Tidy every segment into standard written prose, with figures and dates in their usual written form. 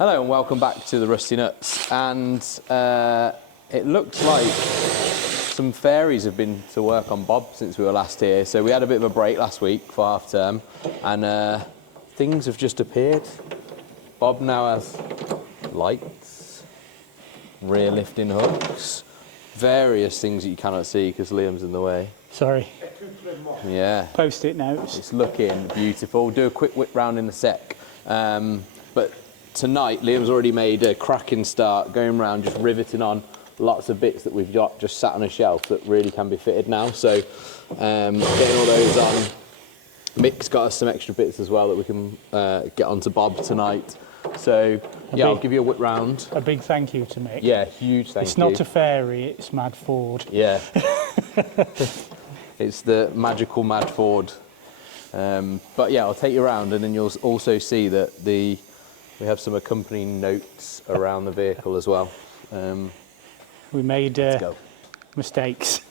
Hello and welcome back to the Rustenuts. And it looks like some fairies have been to work on Bob since we were last here. So we had a bit of a break last week for half term, and things have just appeared. Bob now has lights, rear lifting hooks, various things that you cannot see because Liam's in the way. Sorry. Yeah. Post-it notes. It's looking beautiful. Do a quick whip round in a sec. But tonight, Liam's already made a cracking start, going around just riveting on lots of bits that we've got just sat on a shelf that really can be fitted now. So getting all those on. Mick's got us some extra bits as well that we can get onto Bob tonight. So yeah, I'll give you a whip round. A big thank you to Mick. Yeah, huge thank you. It's not a fairy, it's Mad Ford. Yeah. It's the magical Mad Ford. But yeah, I'll take you around, and then you'll also see that we have some accompanying notes around the vehicle as well. We made mistakes.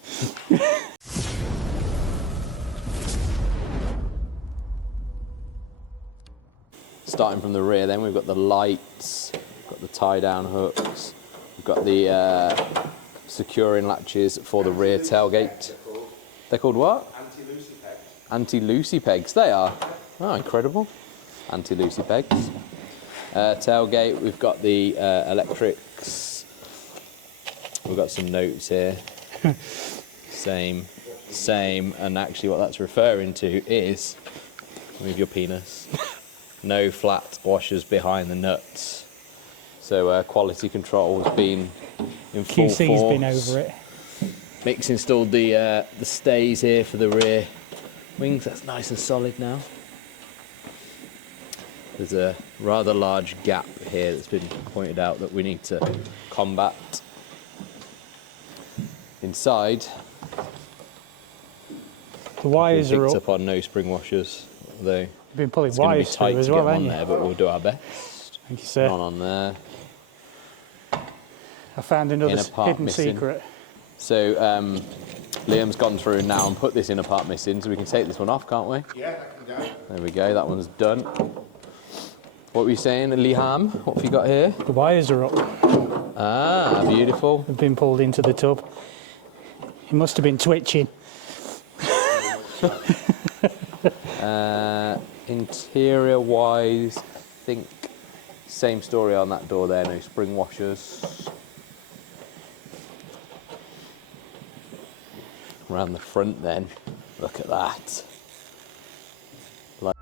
Starting from the rear then, we've got the lights, we've got the tie-down hooks, we've got the securing latches for the rear tailgate. They're called what? Anti-loosey pegs. Anti-loosey pegs, they are. Oh, incredible. Anti-loosey pegs. Tailgate, we've got the electrics. We've got some notes here. Same, and actually what that's referring to is, move your penis, no flat washers behind the nuts. So quality control has been in full QC's force. been over it. Mick's installed the stays here for the rear wings. That's nice and solid now. There's a rather large gap here that's been pointed out that we need to combat. Inside, The wires are picked up. up on no spring washers, although You've been pulling it's going to be wires tight through to as well, get haven't them on you? there, but we'll do our best. Thank you, sir. None on there. I found another Inner part hidden missing. secret. So Liam's gone through now and put this inner part missing, so we can take this one off, can't we? Yeah, that can go. There we go, that one's done. What were you saying, Liam? What have you got here? The wires are up. Ah, beautiful. They've been pulled into the tub. He must have been twitching. Interior wise, I think same story on that door there, no spring washers. Around the front then, look at that. Light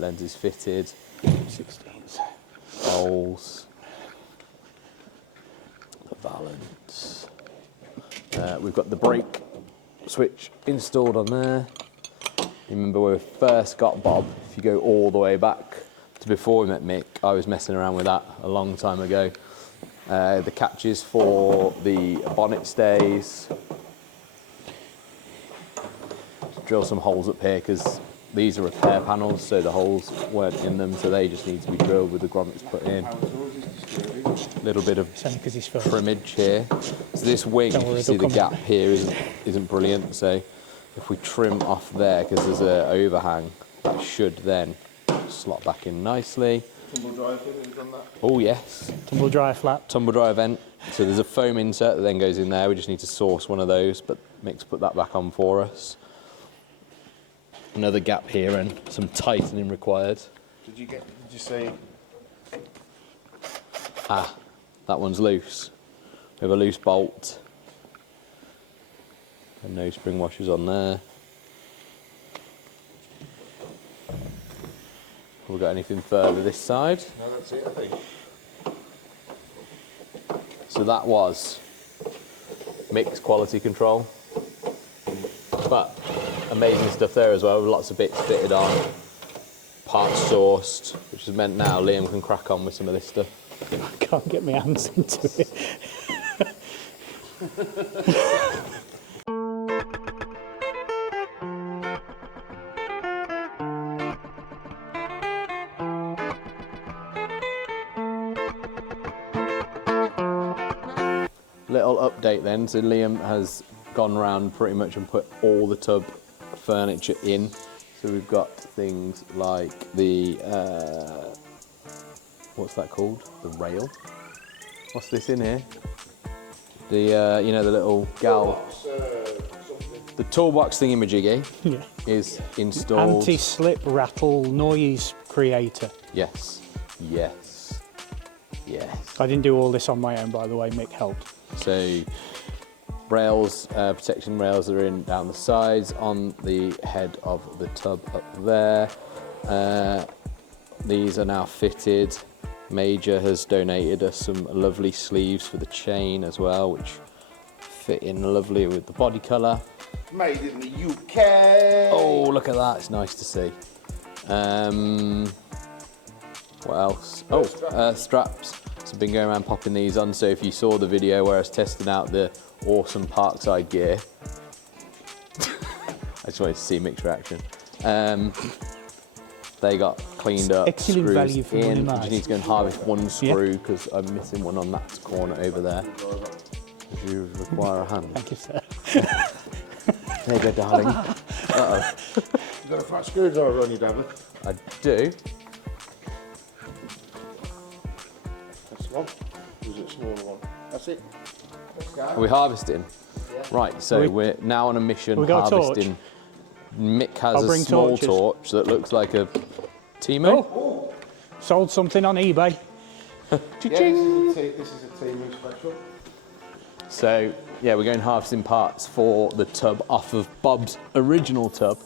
lenses fitted, 16s. holes, the valance. We've got the brake switch installed on there. You remember when we first got Bob, if you go all the way back to before we met Mick, I was messing around with that a long time ago. The catches for the bonnet stays. Drill some holes up here because these are repair panels, so the holes weren't in them, so they just need to be drilled with the grommets put in. A little bit of trimmage here. So this wing, if you see the gap here isn't brilliant, so if we trim off there, because there's an overhang, that should then slot back in nicely. Tumble dryer thing, have you done that? Oh yes. Tumble dryer flap. Tumble dryer vent. So there's a foam insert that then goes in there. We just need to source one of those, but Mick's put that back on for us. Another gap here and some tightening required. Did you say? Ah, that one's loose. We have a loose bolt. And no spring washers on there. Have we got anything further this side? No, that's it, I think. So that was Mick's quality control. But amazing stuff there as well, with lots of bits fitted on, parts sourced, which has meant now Liam can crack on with some of this stuff. I can't get my hands into it. Little update then, so Liam has gone round pretty much and put all the tub furniture in. So So we've got things like the, what's that called? The rail. What's this in here? The, you know, the little gal. The toolbox thingamajiggy Yeah. is installed. Anti-slip rattle noise creator. Yes, yes, yes. I didn't do all this on my own, by the way. Mick helped. So rails, protection rails are in down the sides, on the head of the tub up there. These are now fitted. Major has donated us some lovely sleeves for the chain as well, which fit in lovely with the body colour. Made in the UK. Oh, look at that, it's nice to see. What else? Oh, straps. So I've been going around popping these on, so if you saw the video where I was testing out the awesome Parkside gear, I just wanted to see Mick's reaction. They got cleaned up, Excellent screws value for money, in. I mate. just need to go and harvest one screw because I'm missing one on that corner over there. If you require a hand. Thank you, sir. There you go, darling. Uh-oh. You got a fat screwdriver on your dabber? I do. That's the one. Or is it a smaller one? That's it. Let's go. Are we harvesting? Yeah. Right, so we're now on a mission We got a torch? harvesting. Mick has I'll a bring small torches. torch that looks like a Timu. Oh, sold something on eBay. Yeah, this is a team special. So, yeah, we're going harvesting parts for the tub off of Bob's original tub,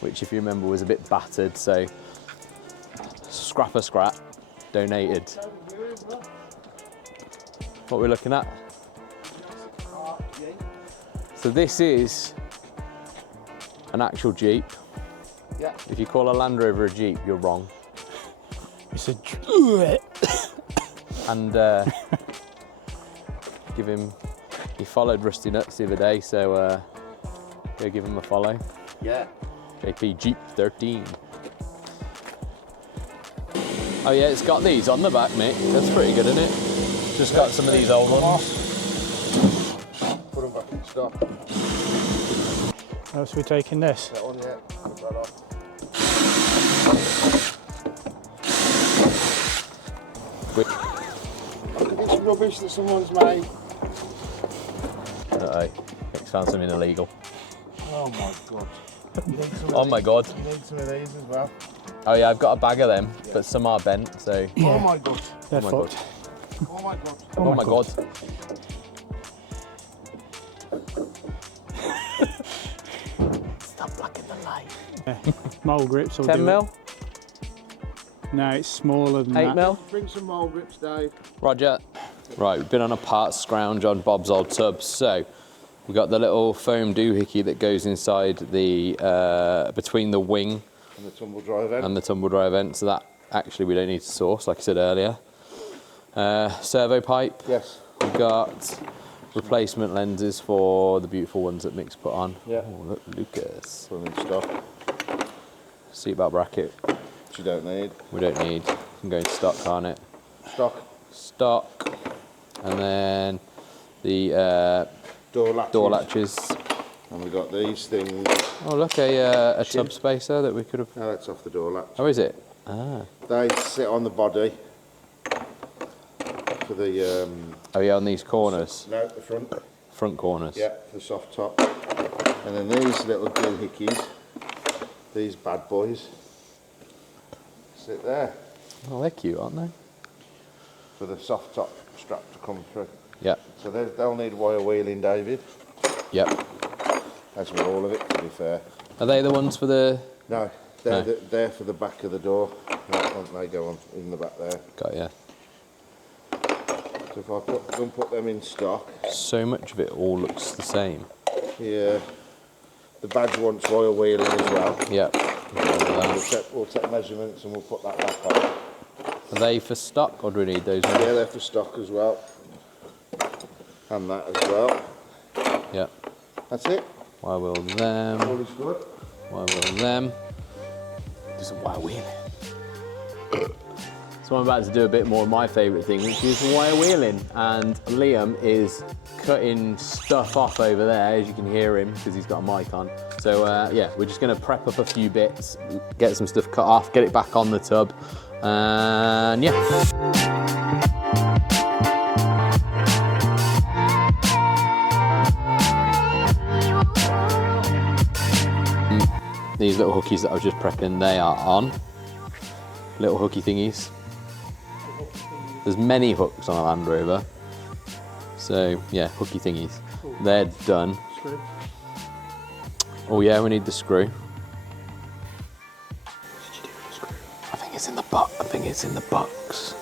which, if you remember, was a bit battered. So, scrap, donated. What we're looking at. So this is an actual Jeep. Yeah. If you call a Land Rover a Jeep, you're wrong. It's a. And give him. He followed Rustenuts the other day, so go give him a follow. Yeah. JP Jeep 13. Oh yeah, it's got these on the back, Mick. That's pretty good, isn't it? Just got some of these old ones. Put them back in stock. Oh, so we're taking this. That one, yeah. Put that off. Look at this rubbish that someone's made. Uh-oh, Mick's found something illegal. Oh my god. You need some of Oh my god. You need some of these as well. Oh yeah, I've got a bag of them, but some are bent, so... Oh my god. They're Oh my fucked. Oh my god. Oh my god. Stop blocking the light. Mole grips will 10 do mil? it. No, it's smaller than 8 that. mil? Bring some mole grips, Dave. Roger. Right, we've been on a parts scrounge on Bob's old tub, so we've got the little foam doohickey that goes inside the, between the wing And the tumble drive end. and the tumble dry vent, so that actually we don't need to source, like I said earlier. Servo pipe. Yes. We've got replacement lenses for the beautiful ones that Mick's put on. Yeah. Oh, look, Lucas. Put them in stock. Seatbelt bracket, Which you don't need. we don't need. Can go in stock, can't it? Stock. Stock. And then the Door latches. door latches. And we've got these things. Oh, look, a tub spacer that we could have. No, that's off the door latch. Oh, is it? Ah. They sit on the body for the Oh, yeah, on these corners, no, the front. front corners. Yeah, the soft top. And then these little doohickeys, these bad boys, sit there Oh, they're cute, aren't they? for the soft top strap to come through. Yep. So they'll need wire wheeling, David. Yep. As with all of it, to be fair. Are they the ones for the? No, No. they're for the back of the door. They go on in the back there. Got ya. So if I put them in stock, So much of it all looks the same. yeah. The badge wants wire wheeling as well. Yep. We'll take measurements and we'll put that back on. Are they for stock or do we need those ones? Yeah, they're for stock as well. And that as well. Yep. That's it. Why will them? All is good. Why will them? Do some wild wheeling. It's So I'm about to do a bit more of my favourite thing, which is wire wheeling. And Liam is cutting stuff off over there, as you can hear him, because he's got a mic on. So yeah, we're just going to prep up a few bits, get some stuff cut off, get it back on the tub, and yeah. These little hookies that I was just prepping, they are on. Little hooky thingies. There's many hooks on a Land Rover. So yeah, hooky thingies. They're done. Screw. Oh yeah, we need the screw. What did you do with the screw? I think it's in the box. I think it's in the box.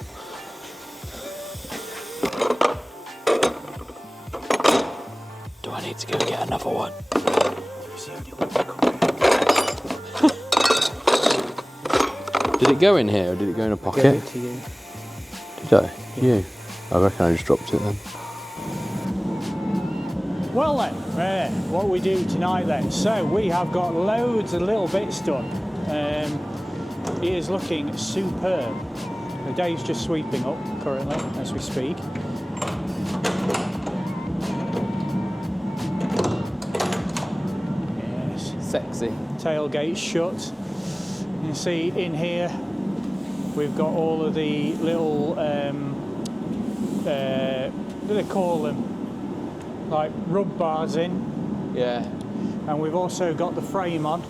Do I need to go get another one? It's the only one that Did it go in here or did it go in a pocket? Gave it to you. Did I? You? I reckon I just dropped it then. Well then, what we do tonight then. So we have got loads of little bits done. It is looking superb. The day's just sweeping up currently as we speak. Yes. Sexy. Tailgate shut. You can see in here we've got all of the little what do they call them, like rub bars in, Yeah. and we've also got the frame on.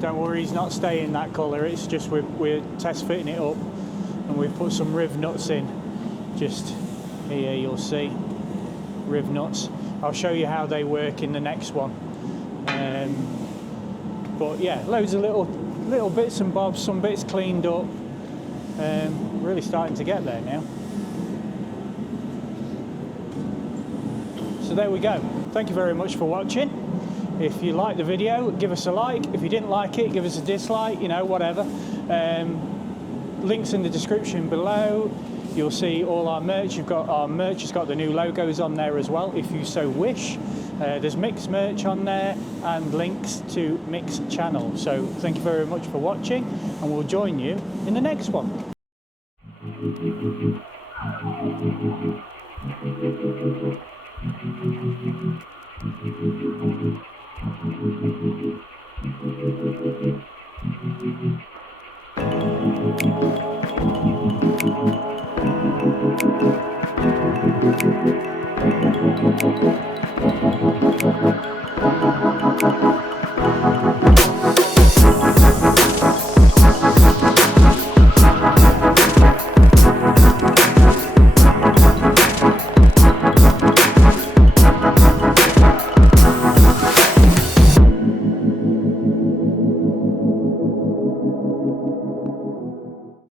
Don't worry, he's not staying that colour, it's just we're test fitting it up, and we've put some riv nuts in. Just here you'll see riv nuts. I'll show you how they work in the next one. But yeah, loads of little bits and bobs, some bits cleaned up. Really starting to get there now. So there we go. Thank you very much for watching. If you liked the video, give us a like. If you didn't like it, give us a dislike, you know, whatever. Links in the description below. You'll see all our merch. Our merch has got the new logos on there as well, if you so wish. There's Mick's merch on there and links to Mick's channel. So thank you very much for watching, and we'll join you in the next one.